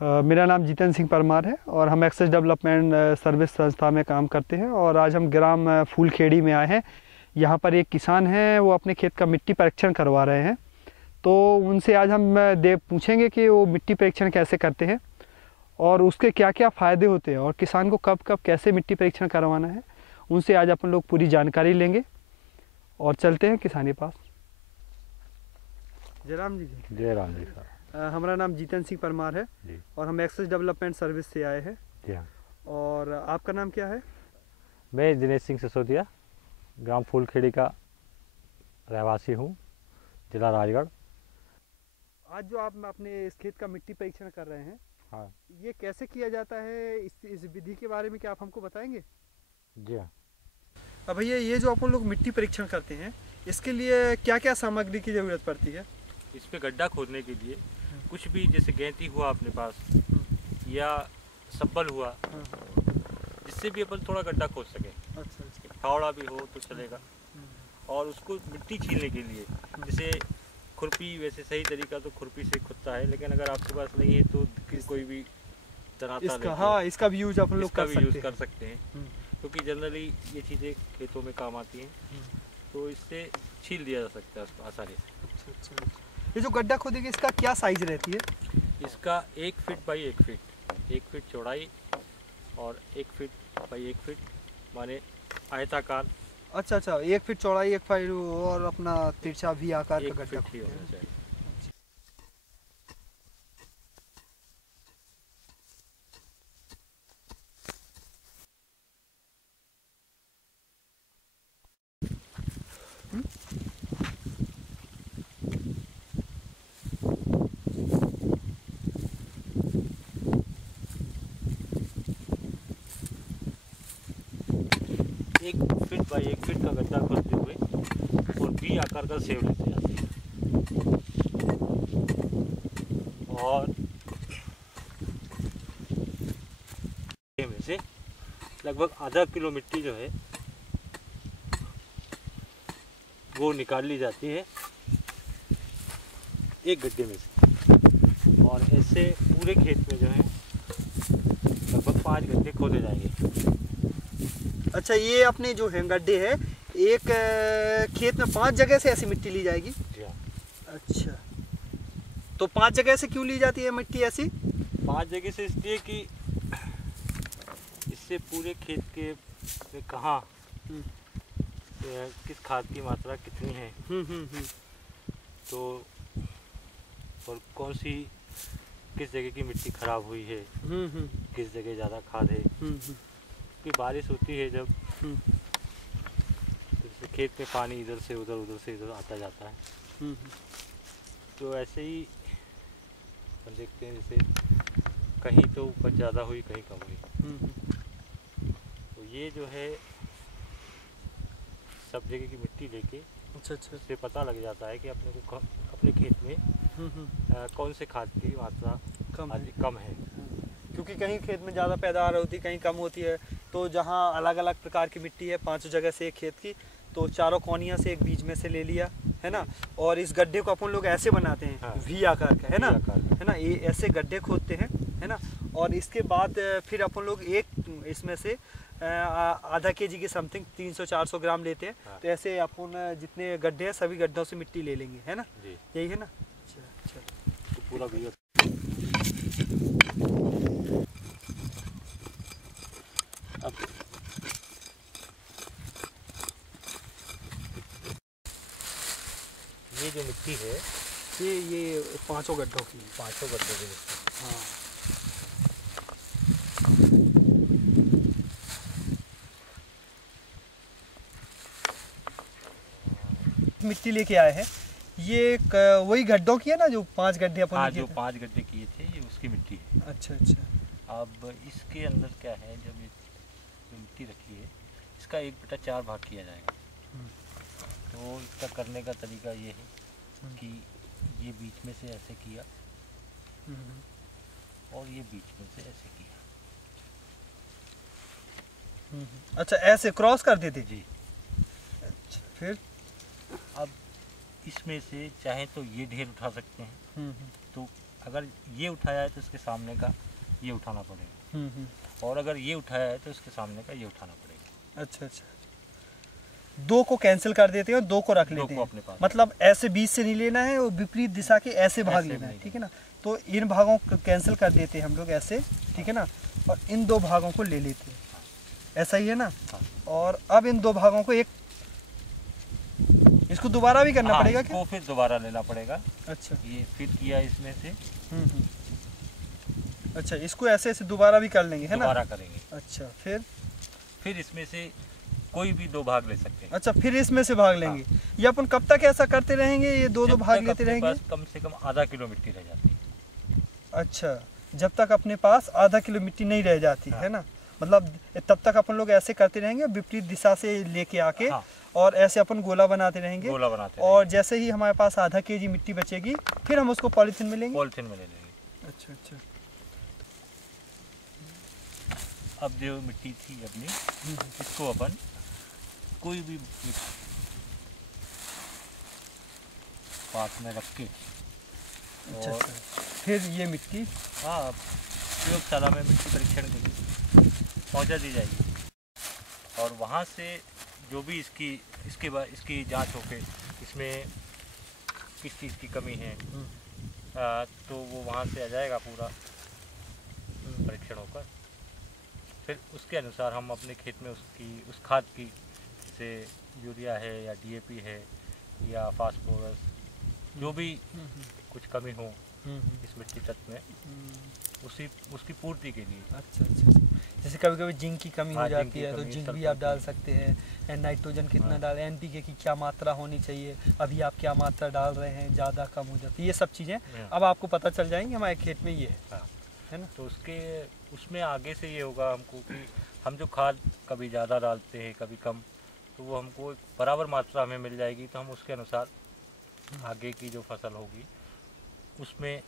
मेरा नाम जितेंद्र सिंह परमार है और हम एक्सेस डेवलपमेंट सर्विस संस्था में काम करते हैं और आज हम ग्राम फूलखेड़ी में आए हैं। यहाँ पर एक किसान हैं, वो अपने खेत का मिट्टी परीक्षण करवा रहे हैं। तो उनसे आज हम पूछेंगे कि वो मिट्टी परीक्षण कैसे करते हैं और उसके क्या क्या फ़ायदे होते हैं और किसान को कब कब कैसे मिट्टी परीक्षण करवाना है। उनसे आज अपन लोग पूरी जानकारी लेंगे और चलते हैं किसान के पास। जय राम जी। जय राम जी सर। हमारा नाम जितेंद्र सिंह परमार है जी। और हम एक्सेस डेवलपमेंट सर्विस से आए हैं। जी हाँ। और आपका नाम क्या है? मैं दिनेश सिंह सिसोदिया, ग्राम फूलखेड़ी का रहवासी हूँ, जिला राजगढ़। आज जो आप अपने इस खेत का मिट्टी परीक्षण कर रहे हैं, हाँ, ये कैसे किया जाता है, इस विधि के बारे में क्या आप हमको बताएंगे? जी हाँ। अब भैया, ये जो अपन लोग मिट्टी परीक्षण करते हैं, इसके लिए क्या क्या सामग्री की ज़रूरत पड़ती है? इस पे गड्ढा खोदने के लिए कुछ भी, जैसे गैंती हुआ अपने पास या सब्बल हुआ, जिससे भी अपन थोड़ा गड्ढा खोद सके। अच्छा। फावड़ा भी हो तो चलेगा। और उसको मिट्टी छीलने के लिए जैसे खुरपी, वैसे सही तरीका तो खुरपी से खुदता है, लेकिन अगर आपके पास नहीं है तो कोई भी तराता इसका भी यूज अपन लोग कर सकते हैं, क्योंकि जनरली ये चीज़ें खेतों में काम आती हैं, तो इससे छील दिया जा सकता है उसको आसानी से। अच्छा। ये जो गड्ढा खोदेंगे, इसका क्या साइज रहती है? इसका 1 फीट बाई 1 फीट, 1 फीट चौड़ाई और 1 फीट बाई 1 फीट, माने आयताकार। अच्छा, 1 फीट चौड़ाई, 1 फीट और अपना तिरछा भी आकार का गड्ढा ही होना चाहिए। एक फीट बाई 1 फीट का गड्ढा खोदते हुए और वी आकार का सेव लेते जाते हैं और में से लगभग आधा किलो मिट्टी जो है वो निकाल ली जाती है एक गड्ढे में से, और ऐसे पूरे खेत में जो है लगभग 5 गड्ढे खोदे जाएंगे। अच्छा, ये अपने जो है गड्ढे है, एक खेत में 5 जगह से ऐसी मिट्टी ली जाएगी? जी हाँ। अच्छा, तो 5 जगह से क्यों ली जाती है मिट्टी ऐसी? 5 जगह से इसलिए कि इससे पूरे खेत के में कहाँ किस खाद की मात्रा कितनी है, तो और कौन सी किस जगह की मिट्टी खराब हुई है, किस जगह ज़्यादा खाद है, कि बारिश होती है जब, तो खेत में पानी इधर से उधर, उधर से इधर आता जाता है, तो ऐसे ही हम देखते हैं जैसे कहीं तो उपज ज़्यादा हुई, कहीं कम हुई। तो ये जो है सब जगह की मिट्टी लेके उससे पता लग जाता है कि अपने को अपने खेत में कौन से खाद की मात्रा कम है, क्योंकि कहीं खेत में ज़्यादा पैदावार होती है, कहीं कम होती है। तो जहाँ अलग अलग प्रकार की मिट्टी है, 5 जगह से एक खेत की, तो चारों कोनिया से एक बीच में से ले लिया है ना। और इस गड्ढे को अपन लोग ऐसे बनाते हैं, हाँ, वी आकार का, है ना, ये ऐसे गड्ढे खोदते हैं, है ना। और इसके बाद फिर अपन लोग एक इसमें से आधा केजी के समथिंग 300-400 ग्राम लेते हैं। हाँ। तो ऐसे अपन जितने गड्ढे हैं सभी गड्ढों से मिट्टी ले लेंगे, है ना। यही है ना। अच्छा, तो पूरा अब ये जो मिट्टी है, ये 5 गड्ढों की, 5 गड्ढों की मिट्टी। हाँ। मिट्टी लेके आए हैं, ये वही गड्ढों की है ना, जो 5 गड्ढे अपन हाँ, जो 5 गड्ढे किए थे, ये उसकी मिट्टी है। अच्छा। अब इसके अंदर क्या है, जब ये मिट्टी रखी है, इसका 1/4 भाग किया जाएगा। तो इसका करने का तरीका ये है कि ये बीच में से ऐसे किया और ये बीच में से ऐसे किया। अच्छा, ऐसे क्रॉस कर देते जी। अच्छा, फिर अब इसमें से चाहे तो ये ढेर उठा सकते हैं, तो अगर ये उठाया है तो इसके सामने का ये उठाना पड़ेगा, और अगर ये उठाया है तो इसके सामने का ये उठाना पड़ेगा। अच्छा अच्छा, दो को कैंसिल कर देते हैं और दो को रख लेते हैं अपने पास। मतलब ऐसे बीच से नहीं लेना है, वो विपरीत दिशा के ऐसे भाग लेना है, ठीक है ना। तो इन भागों को कैंसिल कर देते हैं हम लोग ऐसे, ठीक है ना, और इन दो भागों को ले लेते हैं, ऐसा ही है ना। और अब इन दो भागों को एक, इसको दोबारा भी करना पड़ेगा क्या? फिर दोबारा लेना पड़ेगा। अच्छा, ये फिर किया इसमें से। अच्छा, इसको ऐसे ऐसे दोबारा भी कर लेंगे, है ना? दोबारा करेंगे। अच्छा, फिर इसमें से कोई भी दो भाग ले सकते हैं। अच्छा, फिर इसमें से भाग लेंगे। ये अपन कब तक ऐसा करते रहेंगे? ये दो भाग लेते रहेंगे? कम से कम आधा किलो मिट्टी रह जाती है। अच्छा, जब तक अपने पास आधा किलो मिट्टी नहीं रह जाती, है ना, मतलब तब तक अपन लोग ऐसे करते रहेंगे, विपरीत दिशा से लेके आके, और ऐसे अपन गोला बनाते रहेंगे। और जैसे ही हमारे पास आधा केजी मिट्टी बचेगी, फिर हम उसको पॉलीथीन में लेंगे। पॉलीथीन में ले लेंगे। अच्छा अच्छा। अब जो मिट्टी थी अपनी, इसको अपन कोई भी पास में रख के, अच्छा, फिर ये मिट्टी प्रयोगशाला में मिट्टी परीक्षण के लिए पहुंचा दी जाएगी, और वहाँ से जो भी इसकी जांच होके इसमें किस चीज़ की कमी है, तो वो वहाँ से आ जाएगा पूरा परीक्षण होकर। फिर उसके अनुसार हम अपने खेत में उस खाद की, जैसे यूरिया है या डीएपी है या फास्फोरस, जो भी कुछ कमी हो इस मिट्टी तत्व में, उसकी पूर्ति के लिए। अच्छा अच्छा, जैसे कभी कभी जिंक की कमी हो जाती है, तो जिंक भी आप डाल सकते हैं। नाइट्रोजन कितना डालें, एनपीके की क्या मात्रा होनी चाहिए, अभी आप क्या मात्रा डाल रहे हैं, ज़्यादा कम हो जाती है, ये सब चीज़ें अब आपको पता चल जाएंगी हमारे खेत में ये है ना। तो उसमें आगे से ये होगा हमको कि हम जो खाद कभी ज़्यादा डालते हैं कभी कम, तो वो हमको बराबर मात्रा हमें मिल जाएगी, तो हम उसके अनुसार आगे की जो फसल होगी उसमें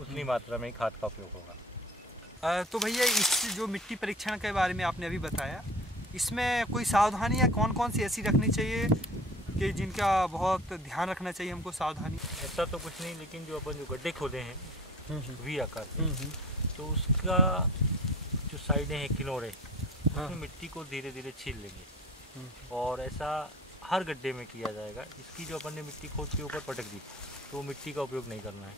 उतनी मात्रा में ही खाद का उपयोग होगा। तो भैया, इस जो मिट्टी परीक्षण के बारे में आपने अभी बताया, इसमें कोई सावधानियाँ कौन कौन सी ऐसी रखनी चाहिए कि जिनका बहुत ध्यान रखना चाहिए हमको? सावधानी ऐसा तो कुछ नहीं, लेकिन जो अपन जो गड्ढे खोदे हैं वी आकार के, तो उसका जो साइडें हैं किनारे, उसमें मिट्टी को धीरे धीरे छील लेंगे, और ऐसा हर गड्ढे में किया जाएगा। इसकी जो अपन ने मिट्टी खोद के ऊपर पटक दी, तो मिट्टी का उपयोग नहीं करना है,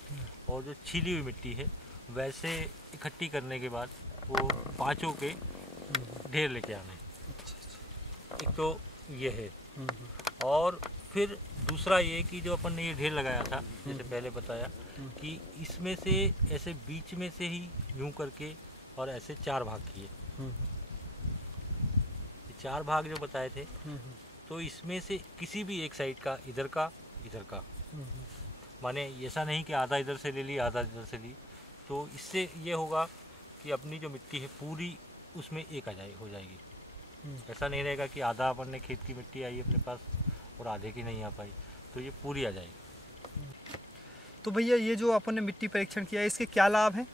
और जो छीली हुई मिट्टी है वैसे इकट्ठी करने के बाद वो पाँचों के ढेर लेके आने हैं। एक तो ये है, और फिर दूसरा ये कि जो अपन ने ये ढेर लगाया था, जैसे पहले बताया कि इसमें से ऐसे बीच में से ही यूं करके और ऐसे 4 भाग किए। 4 भाग जो बताए थे, तो इसमें से किसी भी एक साइड का, इधर का, माने ऐसा नहीं कि आधा इधर से ले ली आधा इधर से ली, तो इससे ये होगा कि अपनी जो मिट्टी है पूरी उसमें एक हो जाएगी। ऐसा नहीं रहेगा कि आधा अपन ने खेत की मिट्टी आई अपने पास और आधे की नहीं आ पाई, तो ये पूरी आ जाएगी। तो भैया, ये जो अपन ने मिट्टी परीक्षण किया है, इसके क्या लाभ हैं?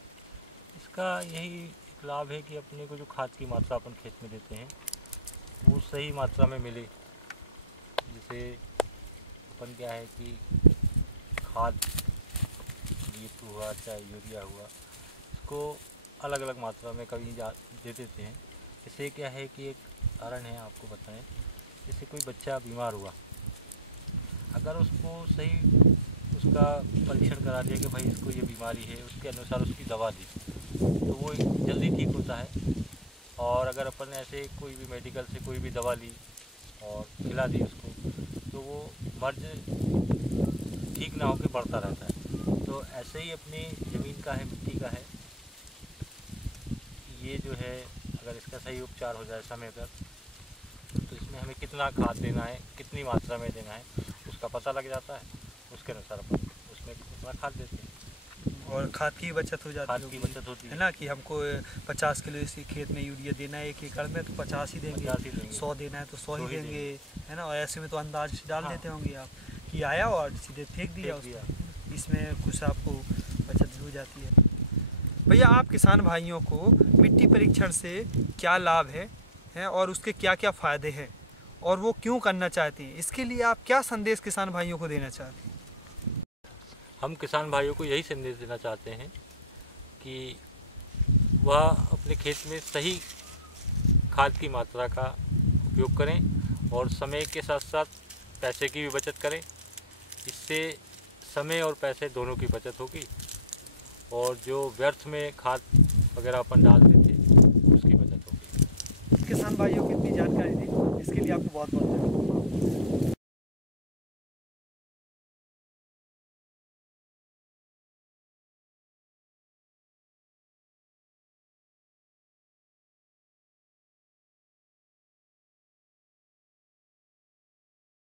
इसका यही एक लाभ है कि अपने को जो खाद की मात्रा अपन खेत में देते हैं वो सही मात्रा में मिले। जैसे अपन क्या है कि खाद डीएपी हुआ चाहे यूरिया हुआ, इसको अलग अलग मात्रा में कभी दे देते हैं। इससे क्या है कि एक कारण है, आपको बताएं, जैसे कोई बच्चा बीमार हुआ, अगर उसको सही उसका परीक्षण करा दिया कि भाई इसको ये बीमारी है, उसके अनुसार उसकी दवा दी, तो वो जल्दी ठीक होता है। और अगर अपन ऐसे कोई भी मेडिकल से कोई भी दवा ली और खिला दी उसको, तो वो मर्ज ठीक ना होकर बढ़ता रहता है। तो ऐसे ही अपनी ज़मीन का है, मिट्टी का है, ये जो है अगर इसका सही उपचार हो जाए समय पर, तो इसमें हमें कितना खाद देना है, कितनी मात्रा में देना है, उसका पता लग जाता है। उसके अनुसार अपन उसमें उतना खाद देते हैं, और खाद की बचत हो जाती है। खाद की बचत होती है ना, कि हमको 50 किलो इसी खेत में यूरिया देना है 1 एकड़ में, तो 50 ही देंगे, 100 देना है तो 100 ही देंगे, है ना। और ऐसे में तो अंदाज डाल देते होंगे आप कि आया और सीधे फेंक दिया उसको, इसमें कुछ आपको बचत भी हो जाती है। भैया, आप किसान भाइयों को मिट्टी परीक्षण से क्या लाभ है और उसके क्या क्या फ़ायदे हैं, और वो क्यों करना चाहते हैं, इसके लिए आप क्या संदेश किसान भाइयों को देना चाहते हैं? हम किसान भाइयों को यही संदेश देना चाहते हैं कि वह अपने खेत में सही खाद की मात्रा का उपयोग करें और समय के साथ साथ पैसे की भी बचत करें। इससे समय और पैसे दोनों की बचत होगी और जो व्यर्थ में खाद वगैरह अपन डाल देते उसकी बचत होगी। किसान भाइयों को इतनी जानकारी दी इसके लिए आपको बहुत बहुत धन्यवाद।